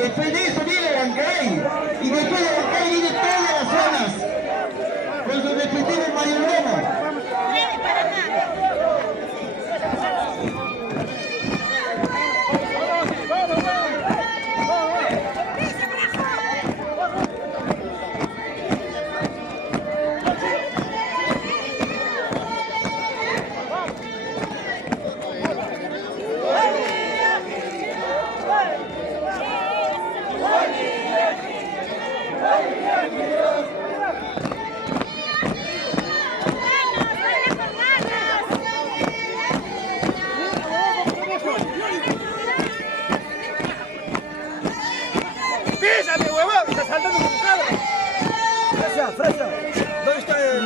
Después de eso viene Huancay. Y después de Huancay viene todas las zonas. Con sus respectivos mayordomos. ¡Písate, huevón! ¡Estás saltando con tu cabra! ¡Fresa, fresa! ¿Dónde está el...?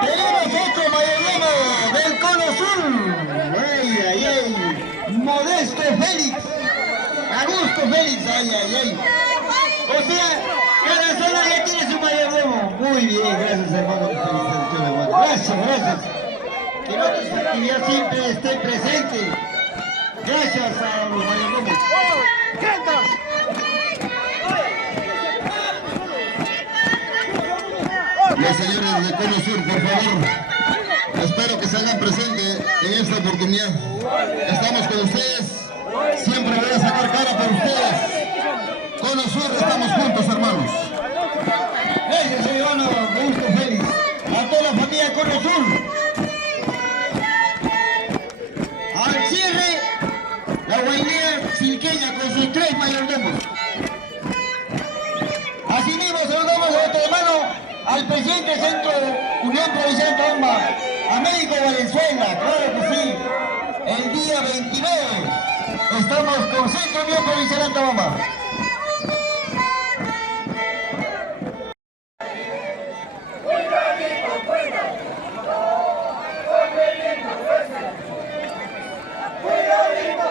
Tenemos otro mayordomo del Cono Sur. Ay, ay, ay. Modesto Félix. Augusto Félix. Ay, ay, ay. O sea, cada zona ya tiene su mayordomo. Muy bien, gracias hermano. Felicitaciones, hermano. Gracias, gracias. Que nuestra actividad siempre esté presente. Gracias a los mayordomos. Los señores de Cono Sur, por favor, espero que se hagan presentes en esta oportunidad. Estamos con ustedes, siempre voy a sacar cara por ustedes. Cono Sur, estamos juntos, hermanos. Gracias, hermano Augusto Félix. A toda la familia Cono Sur. Al cierre, la Huaylia Silqueña con sus 3 mayordomos. Asimismo, saludamos a nuestro hermano al presidente del Centro Unión Provincial Tamba, a México Valenzuela, claro que sí. El día 29 estamos con Centro Unión Provincial Tamba. Cuidadito,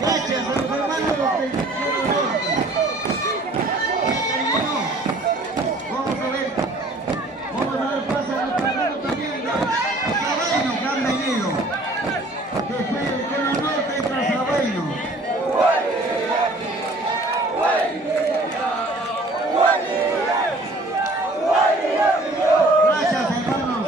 Gracias a los hermanos de los vamos a ver paso a nuestro hermano también de Sabaino que han venido. Que fue el cono norte tras Sabaino. Gracias hermanos.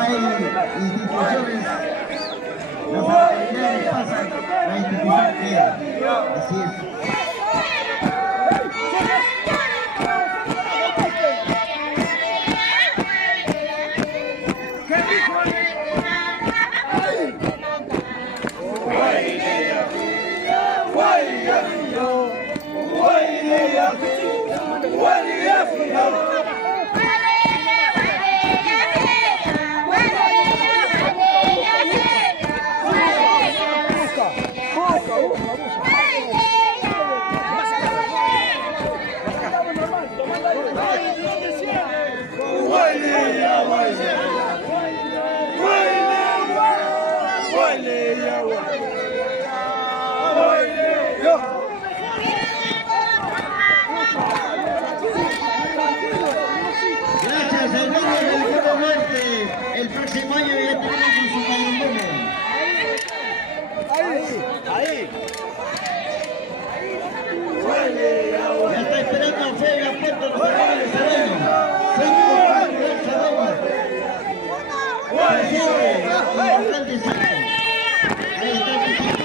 Hay instituciones, las autoridades pasan, la institución queda. Así es. Gracias al niño del Cono Norte, el próximo año ya tenemos su mayordomo. Ahí. Ya está esperando afuera en la puerta los hermanos de Sabaino. Seguimos con el Sabaino. De Silco. Ahí está el Silco.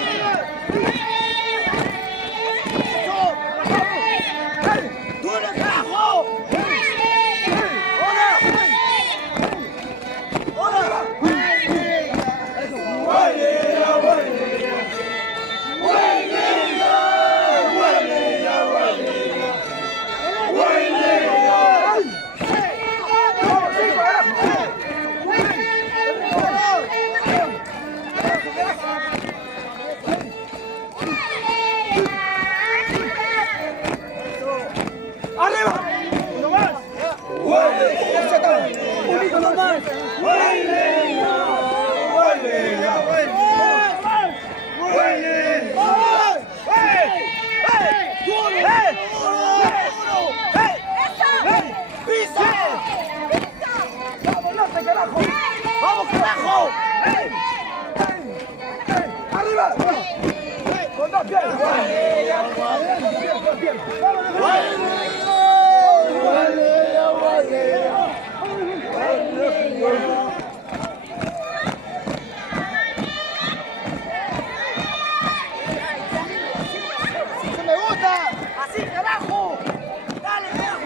¡Vamos, carajo! ¡Arriba! ¡Con dos piernas! ¡Me gusta! ¡Así, carajo! ¡Dale, carajo!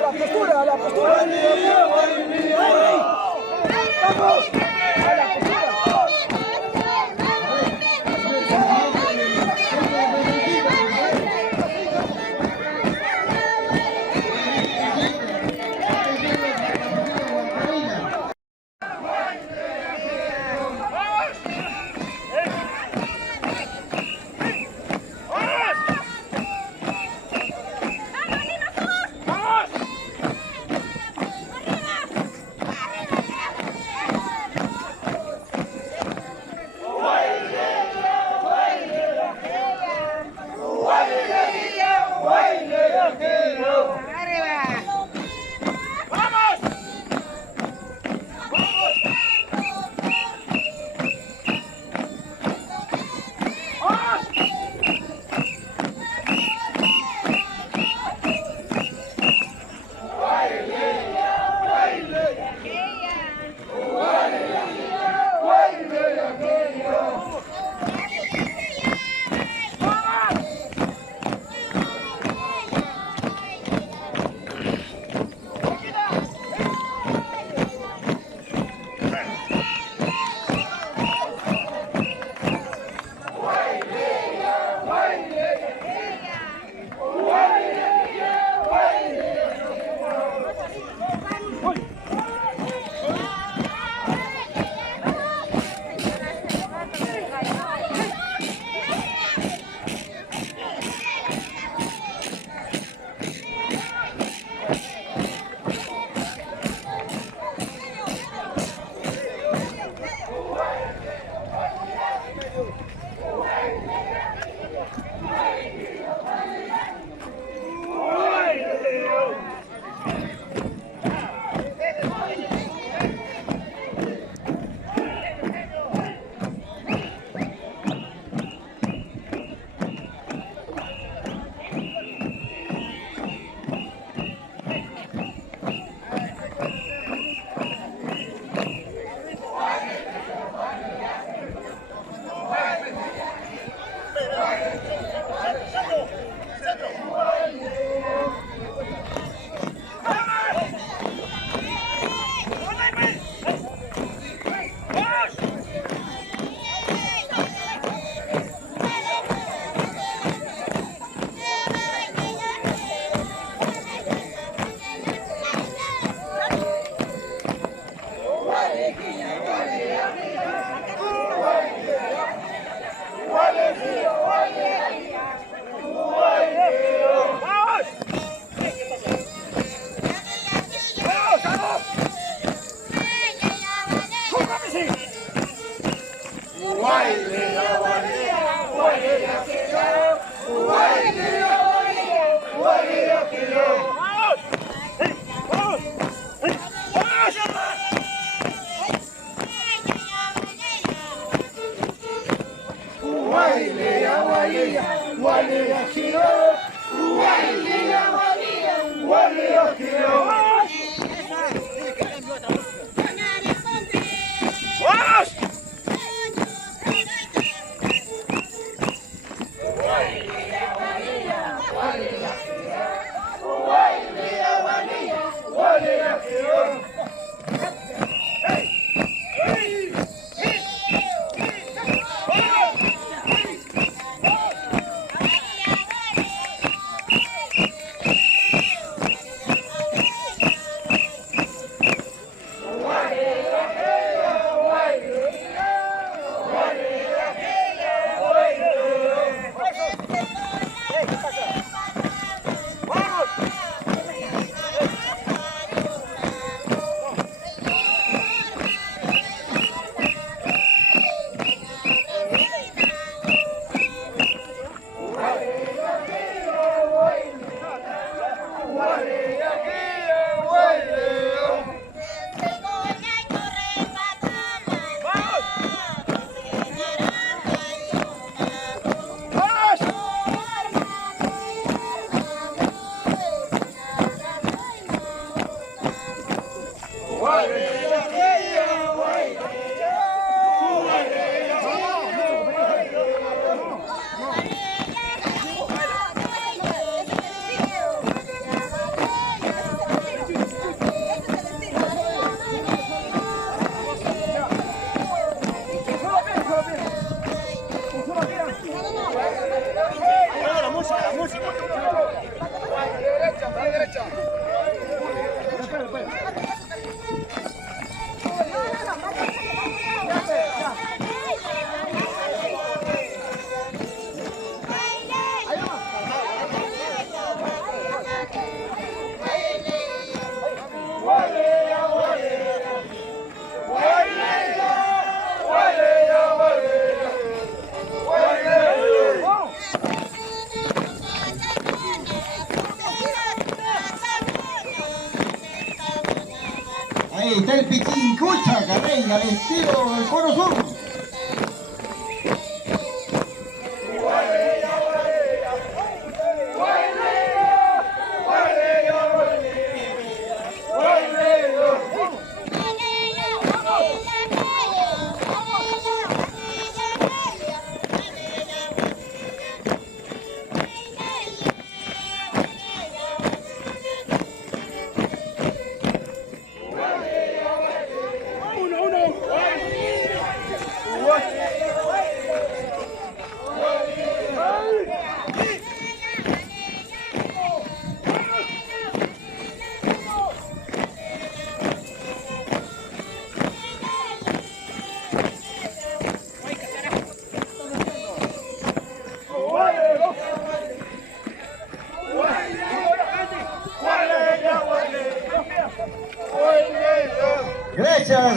postura, a la postura. Vamos, a la postura. del Pichincucha, Carreña, al estilo del Cono Sur.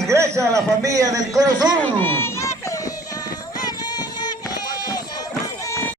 Gracias a la familia del Cono Sur.